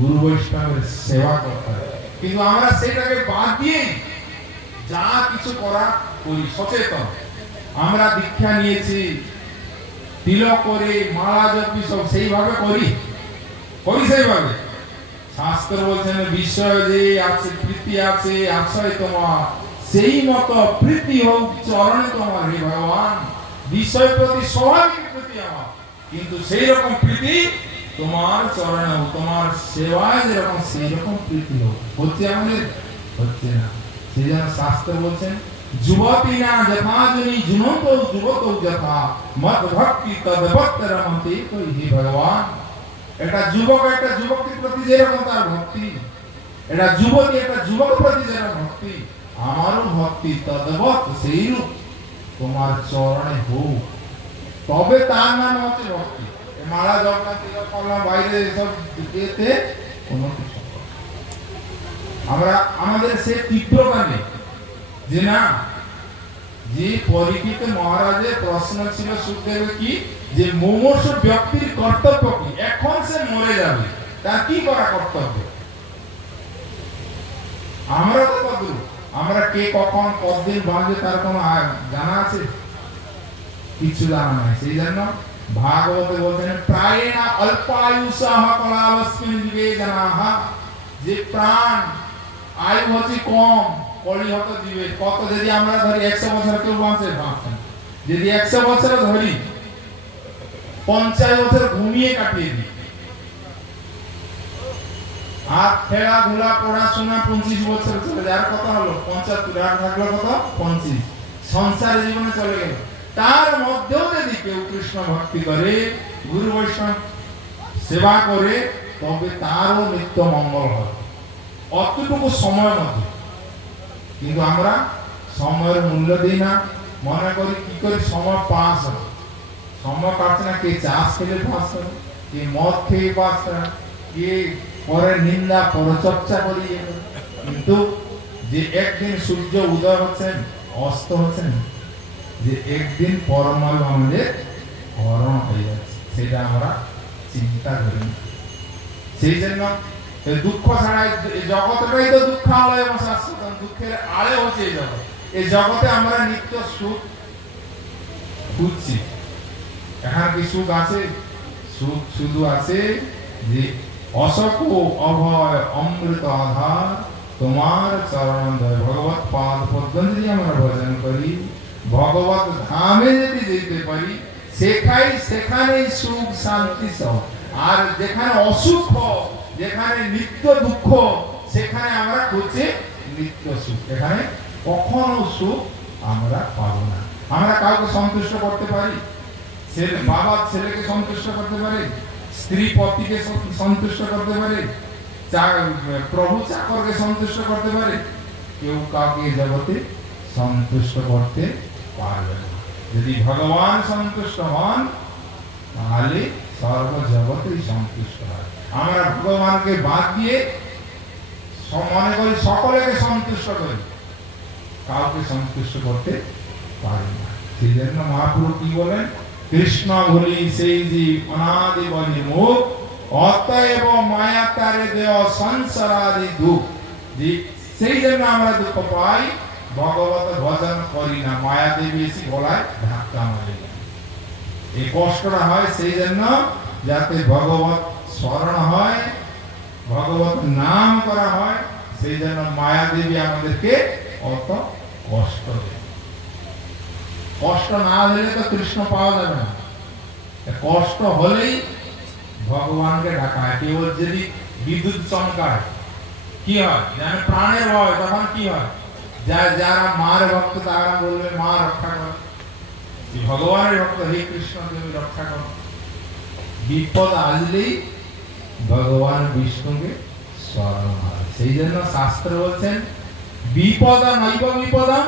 গুরু বৈষ্ণবের সেবা করতে হবে। কিন্তু আমরা সেটাকে বাদ দিয়ে যা কিছু করা করি, সচেতন। আমরা দীক্ষা নিয়েছি, তিলক করে, মালা জপি, সব সেইভাবে করি সেইভাবে। শাস্ত্র বলছেন বিষয় যে আছে, প্রীতি আছে, আশ্রয় তোমার, সেই মতো প্রীতি হোক চরণে তোমার হে ভগবান। বিষয় প্রতি স্বাভাবিক প্রীতি আমার, কিন্তু সেই রকম প্রীতি তোমার চরণে হোক, তোমার সেবায় যেরকম সেই রকম প্রীতি হোক। হচ্ছে আমাদের? হচ্ছে না। সেই জন্য শাস্ত্র বলছেন যুবতী না যথাজনী জুনন্ত যুবত যথা মত ভক্তি তদ্ভক্ত রমতে কই হে ভগবান। একটা যুবক একটা যুবকের প্রতি যেরকম তার ভক্তি, এটা যুবতী একটা যুবক প্রতি যেরকম ভক্তি, আমারও ভক্তি তদ্ভক্ত সেইরূপ তোমার চরণে হোক, তবে তার নাম হচ্ছে ভক্তি। মালা জপনা তিলক করলাম বাইরে এসব দিতে কোনো কিছু। আমরা আমাদের সে তীব্রতা নেই যে না, যে পরীক্ষিত মহারাজের প্রশ্ন ছিল সুখদেবের কি, যে মুমূর্ষ ব্যক্তির কর্তব্য কি, এখন সে মরে যাবে, তার কি করা কর্তব্য। আমরা তো কদু, আমরা কে কখন কতদিন বাঁচবে তার কোনো জানা আছে? কিছু জানা নাই। সেই জন্য ভাগবতে বলছেন প্রায়েণা অল্পায়ুষাহ কলাবস্মিন যুগে জনাঃ, যে প্রাণ আয়ু হচ্ছে কম, কলিহত জীবে কত, যদি আমরা ধরি 100 বছর কেউ বাঁচেন, যদি 100 বছর ধরি 50 বছর ঘুমিয়ে কাটিয়ে দিই, আর খেলাধুলা পড়াশোনা 25 বছর চলে যায়, আর কত হলো 75, আর থাকলো কত 25, সংসার জীবনে চলে গেল। তার মধ্যেও যদি কেউ কৃষ্ণ ভক্তি করে, গুরু বৈষ্ণব সেবা করে, তবে তারও নিত্য মঙ্গল হয় অতটুকু সময়ের মধ্যে। কিন্তু আমরা সময়ের মূল্য দিই না, মনে করি কি করে সময় পাস হবে। সময় কাটছে না, কে চাষ খেলে পাস করে, কে মদ খেয়ে পাস করে, কে পরে নিন্দা পরচর্চা করি। কিন্তু যে একদিন সূর্য উদয় হচ্ছেন অস্ত হচ্ছেন, যে একদিন পরমাণু আমাদের হরণ হয়ে যাচ্ছে, সেটা আমরা চিন্তা করি। সেই জন্য দুঃখ ছাড়া জগৎটাই তো দুঃখালয় এবং শাশ্বত, দুঃখের আড়ে হচ্ছে এই জগৎ। এই জগতে আমরা নিত্য সুখ খুঁজছি। এখানে কি সুখ আছে? সুখ শুধু আছে যে অশোক অভয় অমৃত আধার তোমার চরণোদয় ভগবত পাদ পদ্ম যদি আমরা ভজন করি, ভগবত ধামে যদি যেতে পারি, সেখানে সুখ শান্তি সব। আর যেখানে অসুখ, যেখানে নিত্য দুঃখ, সেখানে আমরা খুঁজছি নিত্য সুখ। এখানে কখনো সুখ আমরা পাবো না। আমরা কাউকে সন্তুষ্ট করতে পারি, বাবা ছেলেকে সন্তুষ্ট করতে পারে, স্ত্রী পতিকে সন্তুষ্ট করতে পারে, প্রভু চাকরকে সন্তুষ্ট করতে পারে, কেউ কাউকে জগতে সন্তুষ্ট করতে পারবে না। যদি ভগবান সন্তুষ্ট হন, তাহলে সর্ব জগতেই সন্তুষ্ট হয়। আমরা ভগবানকে বাদ দিয়ে মনে করি সকলকে সন্তুষ্ট করি, কাউকে সন্তুষ্ট করতে পারি না। সেই জন্য মহাপুরুষ কি বলেন, কৃষ্ণ ভুলি সেই জীব অনাদি বলি মুখ, অতএব মায়া তারে দেও সংসারাদি দুঃখ। সেই জন্য আমরা দুঃখ পাই, ভগবত ভজন করি না, মায়া দেবী এসে গলায় ধাক্কা মারে। এই কষ্টটা হয় সেই জন্য যাতে ভগবত স্মরণ হয়, ভগবত নাম করা হয়। সেই জন্য মায়া দেবী আমাদেরকে অত কষ্ট দেয়। কষ্ট না হলে তো কৃষ্ণ পাওয়া যাবে না, কষ্ট হলেই ভগবানকে ডাকা হয়। কেবল যদি বিদ্যুৎ চমকায় কি হয়, যেন প্রাণের ভয়, তখন কি হয়, যারা মার ভক্ত তারা বলবে মা রক্ষা কর, ভগবানের ভক্ত হে কৃষ্ণ তুমি রক্ষা করো। বিপদ আসলেই ভগবান বিষ্ণুকে স্মরণ হয়। সেই জন্য শাস্ত্র বলছেন বিপদ নৈব বিপদম,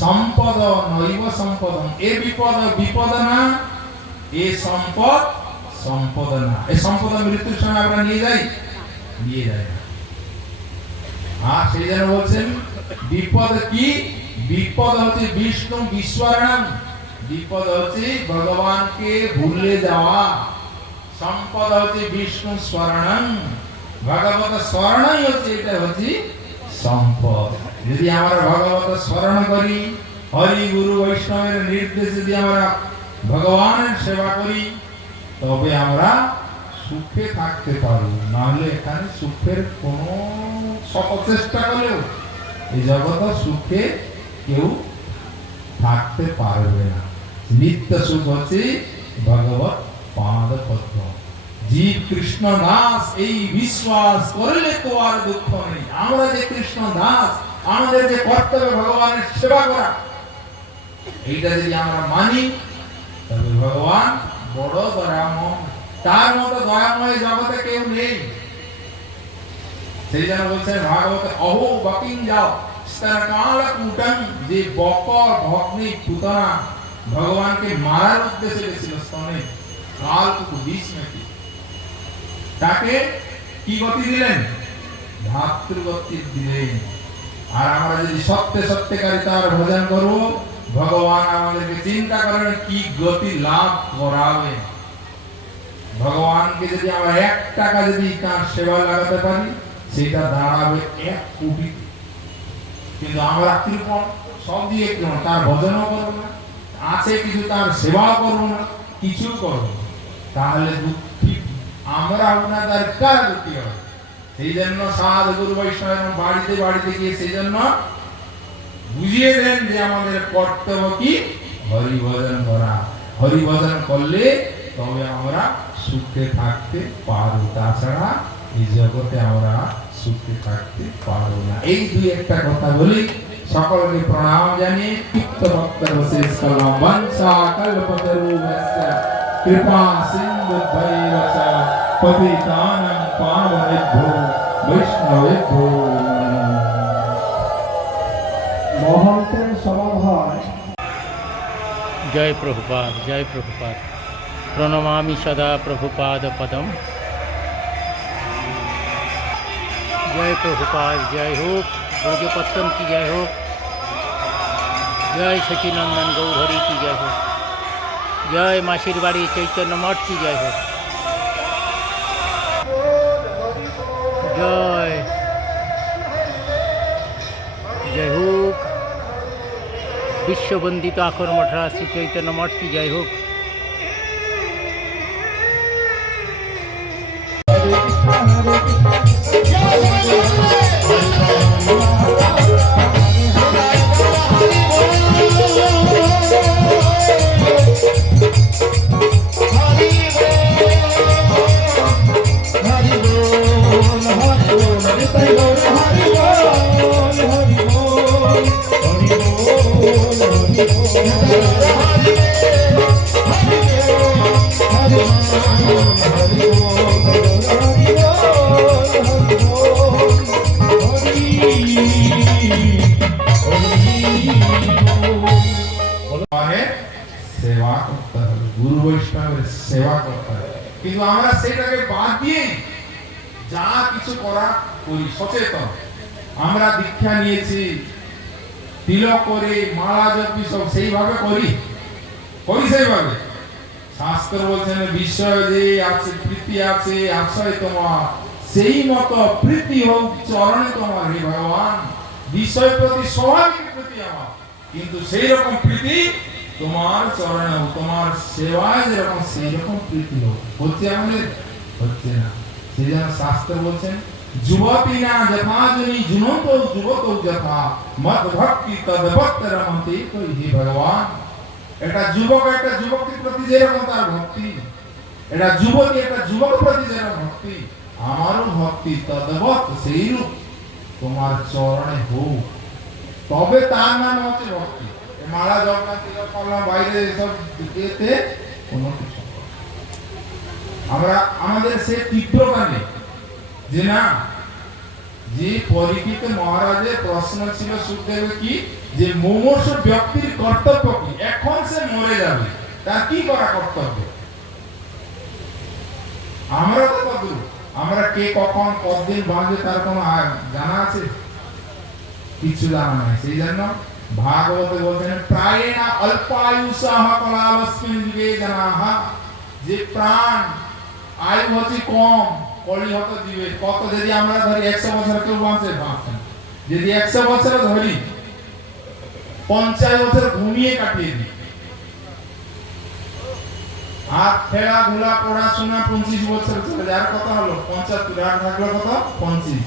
সম্পদ নৈব সম্পদম। এ বিপদ বিপদ না, এ সম্পদ সম্পদ না। এই সম্পদ মৃত্যুর সময় আমরা নিয়ে যাই না। আর সেই জন্য বলছেন বিপদ কি, বিপদ হচ্ছে বিষ্ণু বিস্মরণম, বিপদ হচ্ছে ভগবানকে ভুলে যাওয়া, সম্পদ হচ্ছে বিষ্ণু স্মরণম। ভগবত স্মরণই হচ্ছে, এটা হচ্ছে সম্পদ। যদি আমরা ভগবত স্মরণ করি, হরি গুরু বৈষ্ণবের নির্দেশ যদি আমরা ভগবানের সেবা করি, তবে আমরা সুখে থাকতে পারব। নাহলে এখানে সুখের কোনো চেষ্টা করলেও এই জগৎ সুখে কেউ থাকতে পারবে না। নিত্য সুখ হচ্ছে ভগবত পাদ পদ্ম। জীব কৃষ্ণ দাস এই বিশ্বাস করলে তো আর দুঃখ নেই। আমরা যে কৃষ্ণ দাস, আমাদের যে কর্তব্য ভগবানের সেবা করা, এইটা যদি আমরা মানি, তবে ভগবান বড় দয়াময়। তার মতো দয়াময় জগতে কেউ নেই। সেই জন্য বলছেন ভাগবতে, অহো বকিং যাও স্তরকাল কুটং, যে বকর ভগ্নী পুতনা ভগবানকে মারার উদ্দেশ্যে গেছিল স্তনে, কালকুট বিষ নাকি, তাকে কি গতি দিলেন? ধাতৃগতি দিলেন। আর আমরা যদি সত্যে সত্যিকারী তার ভজন করব, ভগবান আমাদেরকে চিন্তা করেন কি গতি লাভ করাবে। ভগবানকে যদি আমরা 1 টাকা যদি তার সেবা লাগাতে পারি, সেটা দাঁড়াবে 1 কোটি। কিন্তু আমরা কৃপণ, সব দিয়ে কৃপণ, তার ভজনও করবো না, আছে কিছু তার সেবা করবো না, কিছু করবো না, তাহলে আমরা আপনাদের কার গতি হবে? সেই জন্য সাধু গুরু বৈষ্ণব বাড়িতে বাড়িতে গিয়ে সেই জন্য বুঝিয়ে দেন যে আমাদের কর্তব্য কি? হরি ভজন করা। হরি ভজন করলে তবে আমরা সুখে থাকতে পারবো, তাছাড়া এই জগতে আমরা সুখে থাকতে পারবো না। এই দুই একটা কথা বলি, সকলকে প্রণাম জানিয়ে চিত্ত ভক্তের বিশেষ করলাম। বংশা কল্পতরুভ্যশ্চ কৃপা সিন্ধু ভৈরচ পতিতানাং পাবনেভ্যো বৈষ্ণবেভ্যো। মহন্তের সমাধান। জয় প্রভুপাদ, জয় প্রভুপাদ। প্রণমামি সদা প্রভুপাদ পদম। জয় প্রভুপাদ, জয় হোক। ব্রজপত্তন কি জয় হোক। জয় সচিনন্দন গৌরহরি কি জয় হোক। জয় মাসির বাড়ি চৈতন্য মঠ কি জয় হোক। জয় জয় হোক। বিশ্ববন্দিত আকর মঠরা শ্রী চৈতন্য মঠ কি জয় হোক। সেবা করতে হবে, গুরু বৈষ্ণবের সেবা করতে হবে। কিন্তু আমরা সেটাকে বাদ দিয়ে যা কিছু করা করি, সচেতন। আমরা দীক্ষা নিয়েছি, তিলক করে, মালা জপি, সব সেইভাবে করি সেইভাবে। শাস্ত্র বলছেন বিষয় যে আছে, প্রীতি আছে, আশ্রয় তোমার, সেই মতো প্রীতি হোক চরণে তোমার। হে ভগবান, বিষয় প্রতি স্বাভাবিক প্রীতি আমার, কিন্তু সেই রকম প্রীতি তোমার চরণে হোক, তোমার সেবায় যেরকম সেই রকম প্রীতি হোক। হচ্ছে আমাদের? হচ্ছে না। সেই জন্য শাস্ত্র বলছেন যুবতী না যথাজনী জুনন্ত যুবত যথা মত ভক্তি তদ্ভক্ত রমতে। তো হে ভগবান, একটা যুবক একটা যুবকের প্রতি যেরকম তার ভক্তি, এটা যুবতী একটা যুবকের প্রতি যেরকম ভক্তি, আমারও ভক্তি তদ্ভক্ত সেইরূপ তোমার চরণে হোক, তবে তার নাম হচ্ছে ভক্তি। মালা জপনা তিলক করলাম, বাইরে এসব দিতে কোনো কিছু আমরা আমাদের সে তীব্রতা নেই যে না। যে পরীক্ষিত মহারাজের প্রশ্ন ছিল সুখদেবের কি, যে মুমূর্ষু ব্যক্তির কর্তব্য কি, এখন সে মরে যাবে, তার কি করা কর্তব্য? আমরা তো কদু, আমরা কে কখন কতদিন বাঁচবে তার কোনো জানা আছে? কিছু জানা নাই। সেই জন্য ভাগবতে বলছেন প্রায়েনা অল্পায়ুষাহ কলাবস্মিন যুগে জনাঃ, যে প্রাণ আয়ু হচ্ছে কম, কলিহত জীবে কত যদি আমরা ধরি 100 বছর কেউ বাঁচে বাঁচে না। যদি 100 বছর ধরি 50 বছর ঘুমিয়ে কাটিয়ে দিই আর খেলাধুলা পড়াশোনা 25 বছর চলে যায়, আর কত হলো 75, আর থাকলো কত 25,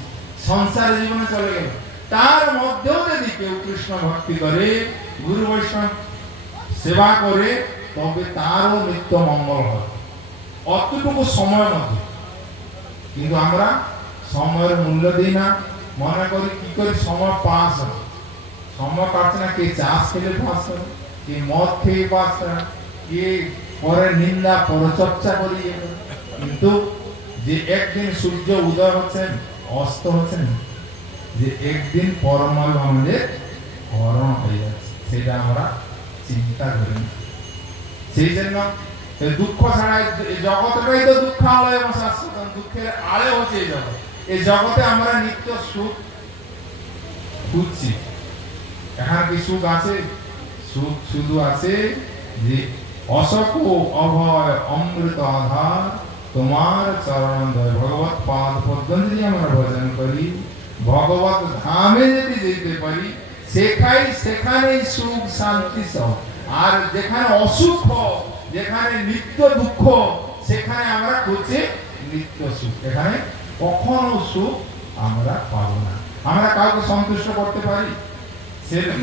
সংসার জীবনে চলে গেল। তার মধ্যেও যদি কেউ কৃষ্ণ ভক্তি করে, গুরু বৈষ্ণব সেবা করে, তবে তারও নিত্য মঙ্গল হয় অতটুকু সময়ের মধ্যে। কিন্তু আমরা সময়ের মূল্য দিই না, মনে করি কি করে সময় পাস হবে। সময় কাটছে না, কে চাষ খেলে পাস হবে, কে মদ খেয়ে পাস করে, কে পরে নিন্দা পরচর্চা করি। কিন্তু যে একদিন সূর্য উদয় হচ্ছেন অস্ত হচ্ছেন, যে একদিন পরমায়ু আমাদের হরণ হয়ে যাচ্ছে, সেটা আমরা চিন্তা করি না। সেই জন্য দুঃখ ছাড়া এই জগৎটাই তো দুঃখালয় এবং শাশ্বত, দুঃখের আড়ে হচ্ছে এই জগৎ। এই জগতে আমরা নিত্য সুখ খুঁজছি। এখানে কি সুখ আছে? সুখ শুধু আছে যে অশোক অভয় অমৃত আধার তোমার চরণদয় ভগবত পাদ পদ্ম যদি আমরা ভজন করি, ভগবত ধামে যদি যেতে পারি, সেখানে সুখ শান্তি সব। আর যেখানে অসুখ, যেখানে নিত্য দুঃখ, সেখানে আমরা খুঁজছি নিত্য সুখ। এখানে কখনো সুখ আমরা পাবো না। আমরা কাউকে সন্তুষ্ট করতে পারি?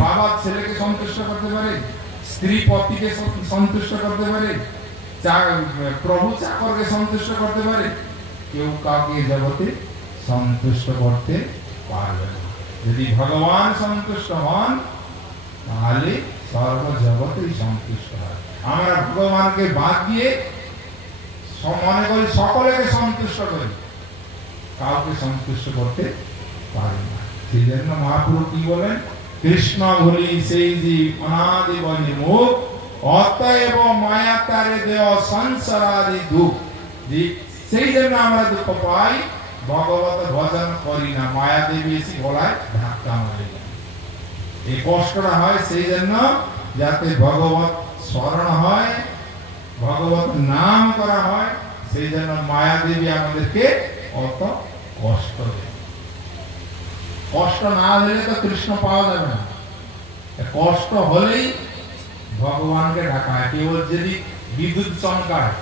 বাবা ছেলেকে সন্তুষ্ট করতে পারে, স্ত্রী পতিকে সন্তুষ্ট করতে পারে, প্রভু চাকরকে সন্তুষ্ট করতে পারে? কেউ কাউকে জগতে সন্তুষ্ট করতে পারবে না। যদি ভগবান সন্তুষ্ট হন, তাহলে সর্ব জগতেই সন্তুষ্ট হয়। আমরা ভগবানকে বাদ দিয়ে মনে করি সকলকে সন্তুষ্ট করি, কাউকে সন্তুষ্ট করতে পারি না। সেই জন্য মহাপুরু কি বলেন? কৃষ্ণ বলি সেই জীব অনাদি বলি মুখ, অতএব মায়া তারে দেও সংসারাদি দুঃখ। সেই জন্য আমরা দুঃখ পাই, ভগবত ভজন করি না, মায়া দেবী এসে গলায় ধাক্কা মারে। এই কষ্টটা হয় সেই জন্য যাতে ভগবত স্মরণ হয়, ভগবত নাম করা হয়। সেই জন্য মায়া দেবী আমাদেরকে অত কষ্ট দেয়। কষ্ট না হলে তো কৃষ্ণ পাওয়া যাবে না। কষ্ট হলেই ভগবানকে ডাকায়। কেবল যদি বিদ্যুৎ চমকায়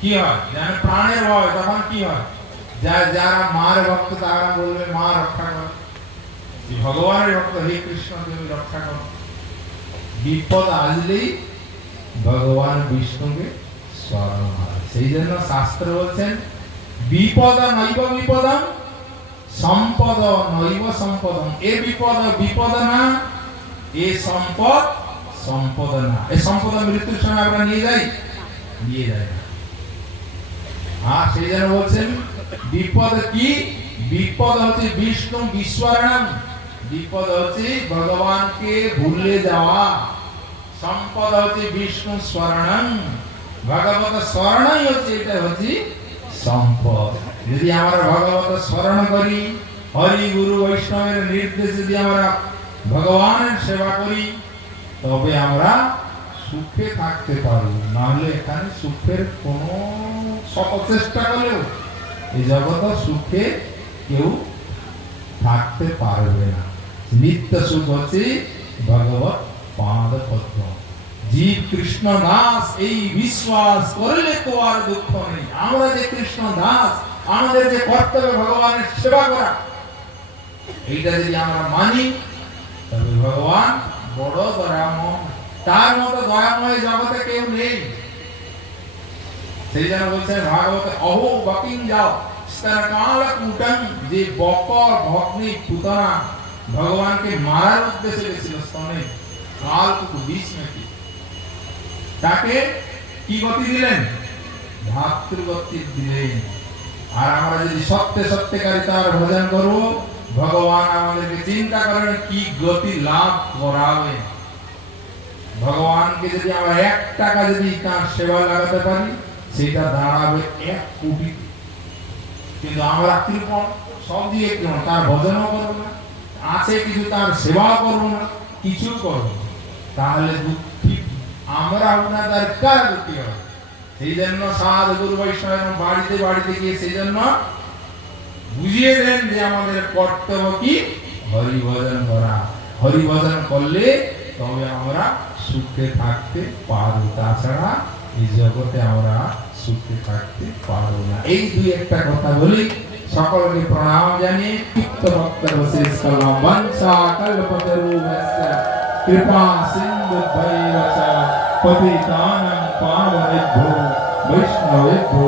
কি হয়, যেন প্রাণের ভয়, তখন কি হয়? যারা মার ভক্ত তারা বলবে মা রক্ষা কর, ভগবানের ভক্ত হে কৃষ্ণ তুমি রক্ষা করো। বিপদ আসলেই ভগবান বিষ্ণুকে স্মরণ হয়। সেই জন্য শাস্ত্র বলছেন বিপদ নৈব বিপদম, সম্পদ নৈব সম্পদম। এ বিপদ বিপদ না, এ সম্পদ সম্পদ না। এই সম্পদ মৃত্যুর সময় আমরা নিয়ে যাই না। আর সেই জন্য বলছেন বিপদ কি? বিপদ হচ্ছে বিষ্ণু বিস্মরণম, বিপদ হচ্ছে ভগবানকে ভুলে যাওয়া। সম্পদ হচ্ছে বিষ্ণু স্মরণম, ভগবত স্মরণই হচ্ছে, এটা হচ্ছে সম্পদ। যদি আমরা ভগবত স্মরণ করি, হরি গুরু বৈষ্ণবের নির্দেশ যদি আমরা ভগবানের সেবা করি, তবে আমরা সুখে থাকতে পারব। নাহলে এখানে সুখের কোনো শত চেষ্টা করলেও এই জগৎ সুখে কেউ থাকতে পারবে না। নিত্য সুখ হচ্ছে ভগবত পাদ পদ্ম। জীব কৃষ্ণ দাস এই বিশ্বাস করলে তো আর দুঃখ নেই। আমরা যে কৃষ্ণ দাস, আমাদের যে কর্তব্য ভগবানের সেবা করা, এইটা যদি আমরা মানি, তবে ভগবান বড় দয়াময়। তার মতো দয়াময় জগতে কেউ নেই। সেই জন্য বলছেন ভাগবতে অহো বকিং যাও স্তরকাল কুটং, যে বকর ভগ্নী পুতনা ভগবানকে মারার উদ্দেশ্যে গেছিল স্তনে, কাল কুটু বিষ নাকি, তাকে কি গতি দিলেন? ভাতৃগতি দিলেন। আর আমরা যদি সত্যিকারী তার ভজন করব, ভগবান আমাদেরকে চিন্তা করেন কি গতি লাভ করাবে। ভগবানকে যদি আমরা 1 টাকা যদি তার সেবা লাগাতে পারি, সেটা দাঁড়াবে 1 কোটি। কিন্তু আমরা কৃপণ, সব দিয়ে কৃপণ, তার ভজনও করবো না, আছে কিছু তার সেবাও করবো না, কিছু করবো না। তাহলে দুঃখী আমরা, আপনাদের কার দুঃখী হবে? এই জন্য সাধু গুরু বৈষ্ণব বাড়িতে বাড়িতে গিয়ে সেই জন্য বুঝিয়ে দেন যে আমাদের কর্তব্য কি হরি ভজন করা। হরি ভজন করলে তবে আমরা সুখে থাকতে পারবো, তাছাড়া এই জগতে আমরা সুখে থাকতে পারবো না। এই দুই একটা কথা বলি, সকলকে প্রণাম জানিয়ে চিত্ত ভক্তের শেষ করলাম। বংশা কল্পতরুভ্যস্য কৃপা সিন্ধুভ্যৈব চ পতিতানাং পাবনেভ্যো বৈষ্ণবেভ্যো